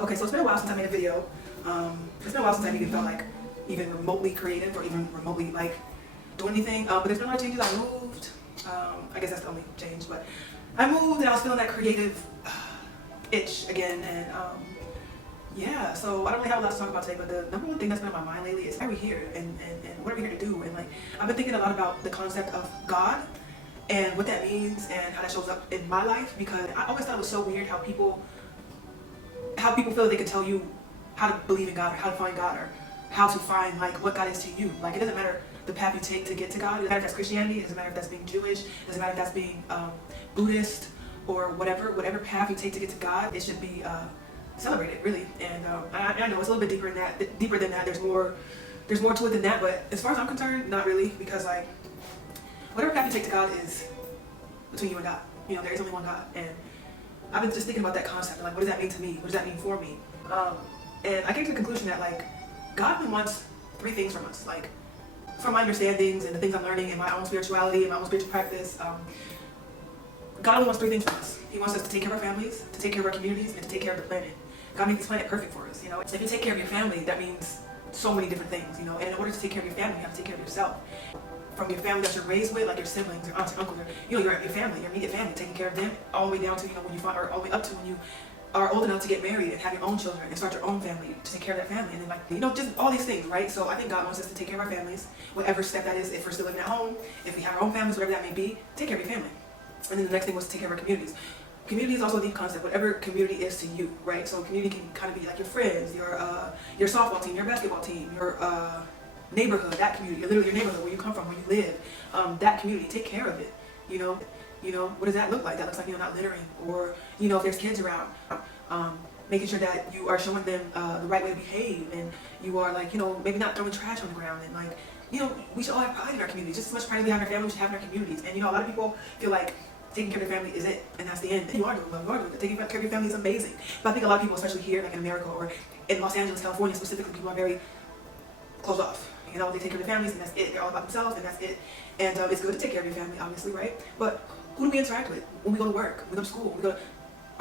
Okay, so it's been a while since I made a video. It's been a while since I even felt like even remotely creative or even remotely like doing anything. But there's been a lot of changes. I moved. I guess that's the only change. But I moved and I was feeling that creative itch again. And yeah, so I don't really have a lot to talk about today. But the number one thing that's been on my mind lately is why are we here and what are we here to do? And like I've been thinking a lot about the concept of God and what that means and how that shows up in my life, because I always thought it was so weird how people feel they can tell you how to believe in God or how to find God or how to find like what God is to you. Like it doesn't matter the path you take to get to God. It doesn't matter if that's Christianity. It doesn't matter if that's being Jewish. It doesn't matter if that's being Buddhist or whatever path you take to get to God. It should be celebrated, really. And I know it's a little bit deeper than that. There's more to it than that. But as far as I'm concerned, not really, because like whatever path you take to God is between you and God. You know, there is only one God. And I've been just thinking about that concept and like, what does that mean to me? What does that mean for me? And I came to the conclusion that like, God only wants three things from us. Like, from my understandings and the things I'm learning in my own spirituality and my own spiritual practice, God only wants three things from us. He wants us to take care of our families, to take care of our communities, and to take care of the planet. God made this planet perfect for us, you know. If you take care of your family, that means so many different things, you know. And in order to take care of your family, you have to take care of yourself. From your family that you're raised with, like your siblings, your aunts, your uncles, your family, your immediate family, taking care of them, all the way down to, you know, when you find, or all the way up to when you are old enough to get married and have your own children and start your own family, to take care of that family, and then like, you know, just all these things, right? So I think God wants us to take care of our families, whatever step that is. If we're still living at home, if we have our own families, whatever that may be, take care of your family. And then the next thing was to take care of our communities. Community is also a deep concept, whatever community is to you, right? So community can kind of be like your friends, your softball team, your basketball team, your neighborhood, that community, literally your neighborhood, where you come from, where you live, that community, take care of it, you know, what does that look like? That looks like, you know, not littering, or, you know, if there's kids around, making sure that you are showing them the right way to behave, and you are like, you know, maybe not throwing trash on the ground, and like, you know, we should all have pride in our communities, just as much pride as we have in our family, we should have in our communities. And you know, a lot of people feel like taking care of their family is it, and that's the end. And you are doing well, you are doing it. Taking care of your family is amazing. But I think a lot of people, especially here, like in America or in Los Angeles, California specifically, people are very closed off. You know, they take care of their families and that's it. They're all about themselves and that's it. And it's good to take care of your family, obviously, right? But who do we interact with when we go to work, when we go to school, when we go to,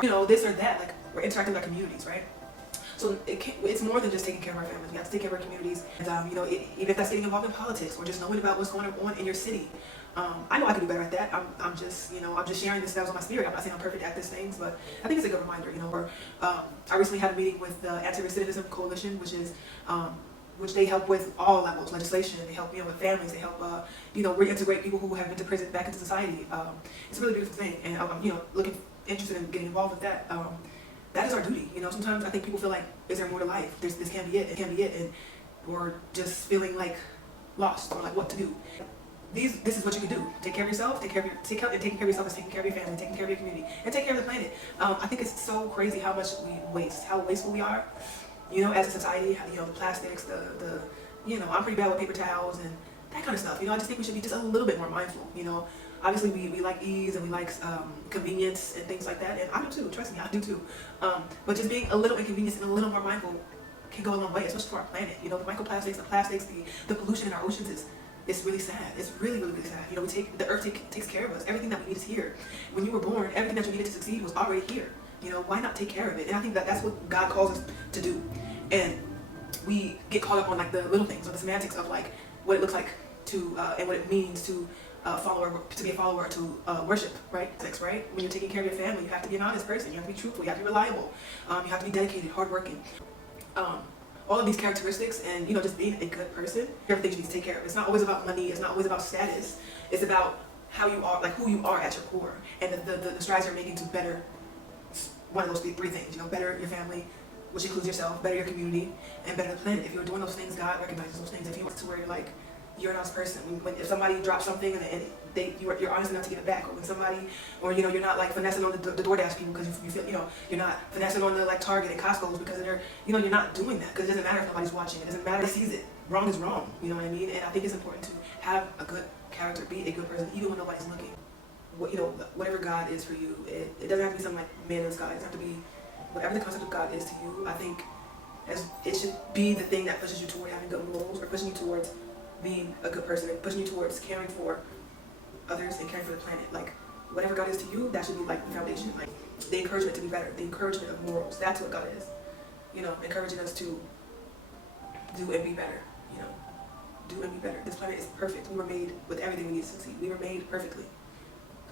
you know, this or that? Like, we're interacting with our communities, right? So it's more than just taking care of our families. We have to take care of our communities. And, you know, even if that's getting involved in politics or just knowing about what's going on in your city. I know I could do better at that. I'm just sharing this that was on my spirit. I'm not saying I'm perfect at these things, but I think it's a good reminder, you know. Or I recently had a meeting with the Anti-Recidivism Coalition, which they help with all levels, legislation. They help, you know, with families. They help, you know, reintegrate people who have been to prison back into society. It's a really beautiful thing, and I'm, you know, interested in getting involved with that. That is our duty, you know. Sometimes I think people feel like, is there more to life? This can't be it. It can't be it, or just feeling like lost or like what to do. This is what you can do. Take care of yourself. Taking care of yourself is taking care of your family, taking care of your community, and take care of the planet. I think it's so crazy how much we waste, how wasteful we are. You know, as a society, you know, the plastics, the you know, I'm pretty bad with paper towels and that kind of stuff. You know, I just think we should be just a little bit more mindful. You know, obviously we like ease and we like convenience and things like that, and I do too. Trust me, I do too. But just being a little inconvenienced and a little more mindful can go a long way, especially for our planet. You know, the microplastics, the plastics, the pollution in our oceans it's really sad. It's really, really, really sad. You know, the earth takes care of us. Everything that we need is here. When you were born, everything that you needed to succeed was already here. You know, why not take care of it? And I think that's what God calls us to do. And we get caught up on like the little things or the semantics of like what it looks like to and what it means to be a follower, to worship, right? Right? When you're taking care of your family, you have to be an honest person. You have to be truthful. You have to be reliable. You have to be dedicated, hardworking. All of these characteristics, and you know, just being a good person, everything you need to take care of. It's not always about money. It's not always about status. It's about how you are, like who you are at your core, and the strides you're making to better one of those three things. You know, better your family, which includes yourself, better your community, and better the planet. If you're doing those things, God recognizes those things. If you want to where you're like, you're an honest person. If somebody drops something and you're honest enough to give it back, or when somebody, or you know, you're not like finessing on the DoorDash people because you feel, you know, you're not finessing on the like Target and Costco's because they're, you know, you're not doing that because it doesn't matter if nobody's watching. It doesn't matter if sees it. Wrong is wrong. You know what I mean? And I think it's important to have a good character, be a good person, even when nobody's looking. You know, whatever God is for you, it doesn't have to be something like man in the sky. It doesn't have to be whatever the concept of God is to you. I think it should be the thing that pushes you toward having good morals, or pushing you towards being a good person, and pushing you towards caring for others and caring for the planet. Like whatever God is to you, that should be like the foundation. Like the encouragement to be better, the encouragement of morals. That's what God is. encouraging us to do and be better, you know, do and be better. This planet is perfect. We were made with everything we need to succeed. We were made perfectly.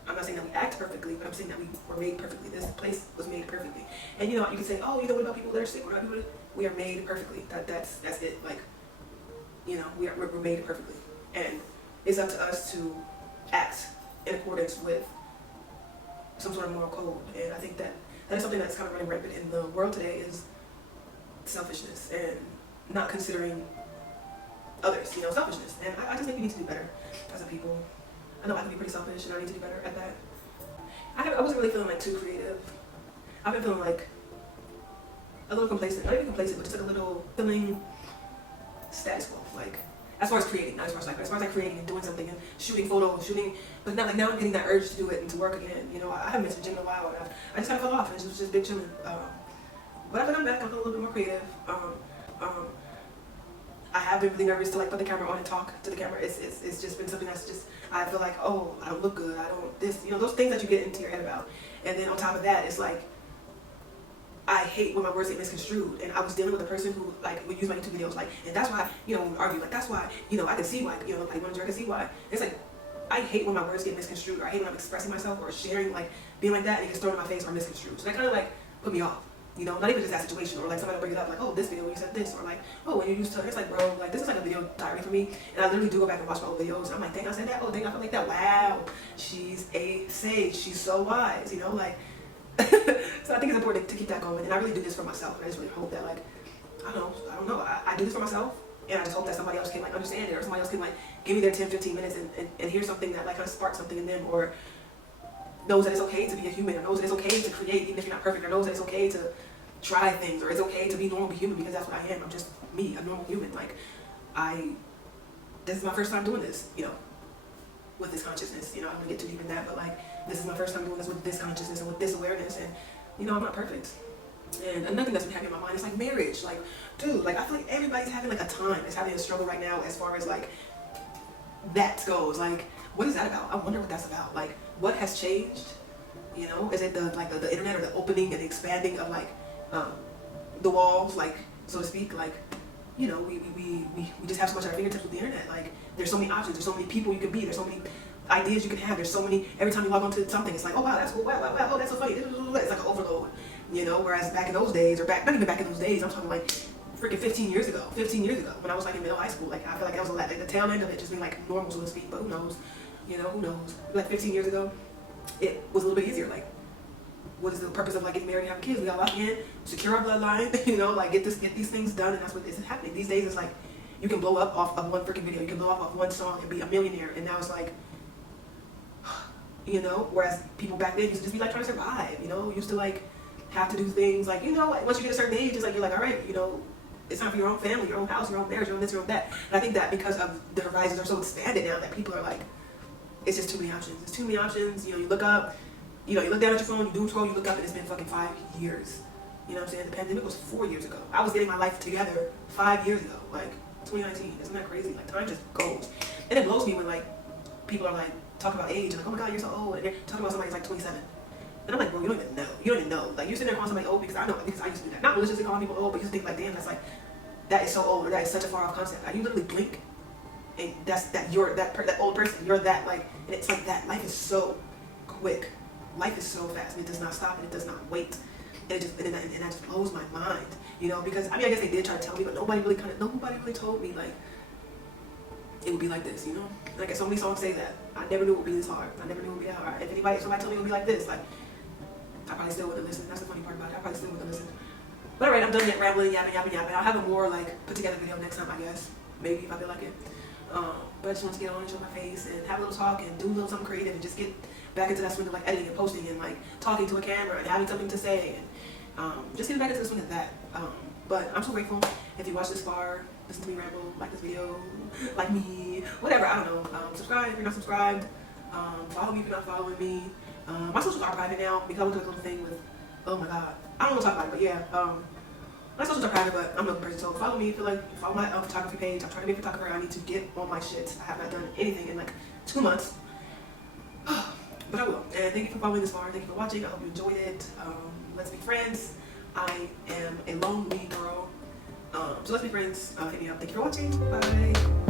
I'm not saying that we act perfectly, but I'm saying that we were made perfectly. This place was made perfectly. And you can say, oh, what about people that are sick? What about people we are made perfectly. That's it. Like, we're made perfectly. And it's up to us to act in accordance with some sort of moral code. And I think that is something that's kind of running rampant in the world today, is selfishness and not considering others, selfishness. And I just think we need to do better as a people. I know I can be pretty selfish and I need to do better at that. I wasn't really feeling like too creative. I've been feeling like a little complacent. Not even complacent, but just like a little feeling status quo. Like, as far as creating, not as far as like creating and doing something and shooting photos, but now I'm getting that urge to do it and to work again. I haven't been to the gym in a while, and I just kind of fell off, and it was just big chilling. But after I'm back, I'm a little bit more creative. I have been really nervous to like put the camera on and talk to the camera. It's just been something that's just, I feel like, oh, I don't look good, I don't this, those things that you get into your head about. And then on top of that, it's like, I hate when my words get misconstrued. And I was dealing with a person who like would use my YouTube videos, like, and that's why, when we argue, like, that's why, I can see why, like one jerk can see why. It's like, I hate when my words get misconstrued, or I hate when I'm expressing myself or sharing, like, being like that, and it gets thrown in my face or misconstrued. So that kind of like put me off. Not even just that situation, or like somebody will bring it up, like, oh, this video when you said this, or like, oh, when you used to, it's like, bro, like, this is like a video diary for me, and I literally do go back and watch my old videos, and I'm like, dang, I said that, oh, dang, I feel like that, wow, she's a sage, she's so wise, like, so I think it's important to keep that going, and I really do this for myself, and I just really hope that, like, I don't know, I do this for myself, and I just hope that somebody else can, like, understand it, or somebody else can, like, give me their 10-15 minutes and hear something that, like, kind of sparks something in them, or knows that it's okay to be a human, or knows that it's okay to create even if you're not perfect, or knows that it's okay to try things, or it's okay to be normal, be human, because that's what I am. I'm just me, a normal human. Like, this is my first time doing this, with this consciousness. I don't want to get too deep in that, but like, this is my first time doing this with this consciousness and with this awareness, and I'm not perfect. And another thing that's been happening in my mind is like marriage. Like, dude, like I feel like everybody's having like a time, is having a struggle right now as far as like that goes. Like, what is that about? I wonder what that's about. Like, what has changed? Is it the internet, or the opening and the expanding of like the walls, like, so to speak? Like, we just have so much at our fingertips with the internet. Like, there's so many options, there's so many people you can be, there's so many ideas you can have, there's so many, every time you log onto something, it's like, oh wow, that's cool, wow, oh, that's so funny, it's like an overload, whereas back in those days, or not even back in those days, I'm talking like freaking 15 years ago, when I was like in middle high school, like, I feel like that was like the tail end of it just being like normal, so to speak, but who knows, who knows, like 15 years ago, it was a little bit easier. Like, what is the purpose of like getting married and having kids? We got locked in, secure our bloodline, like get these things done, and that's what isn't happening. These days it's like, you can blow up off of one freaking video, you can blow up off one song and be a millionaire, and now it's like, whereas people back then used to just be like trying to survive, used to like have to do things like, like once you get a certain age, it's like, you're like, all right, it's time for your own family, your own house, your own marriage, your own this, your own that. And I think that because of the horizons are so expanded now, that people are like, it's just too many options. There's too many options. You look up, you look down at your phone, you doom scroll, you look up, and it's been fucking 5 years. You know what I'm saying? The pandemic was 4 years ago. I was getting my life together 5 years ago, like 2019. Isn't that crazy? Like, time just goes. And it blows me when like people are like talking about age, and like, oh my god, you're so old, and they're talking about somebody who's like 27. And I'm like, bro, you don't even know. You don't even know. Like, you're sitting there calling somebody old, because I know, because I used to do that. Not maliciously calling people old, but you think like, damn, that's like, that is so old, or that is such a far off concept. Like, you literally blink, and you're that old person. You're that, like, and it's like that. Life is so quick. Life is so fast. And it does not stop, and it does not wait. And that just blows my mind. Because I guess they did try to tell me, but nobody really told me like it would be like this. Like, so many songs say that. I never knew it would be this hard. I never knew it would be that hard. If somebody told me it would be like this, like, I probably still wouldn't listen. That's the funny part about it. I probably still wouldn't listen. But alright, I'm done yet rambling, yapping. I'll have a more like put together video next time, I guess. Maybe if I feel like it. But I just want to get on and show my face and have a little talk and do a little something creative and just get back into that swing of like editing and posting and like talking to a camera and having something to say and just getting back into the swing of that. But I'm so grateful if you watch this far, listen to me ramble, like this video, like me, whatever, I don't know. Subscribe if you're not subscribed. Follow me if you're not following me. My socials are private now because I went to a little thing with, oh my god, I don't want to talk about it, but yeah. My socials are private, but I'm a person, so follow me. Follow my photography page. I'm trying to be a photographer. I need to get on my shit. I have not done anything in like 2 months. But I will. And thank you for following this far. Thank you for watching. I hope you enjoyed it. Let's be friends. I am a lonely, So let's be friends. Hit me up. Thank you for watching. Bye.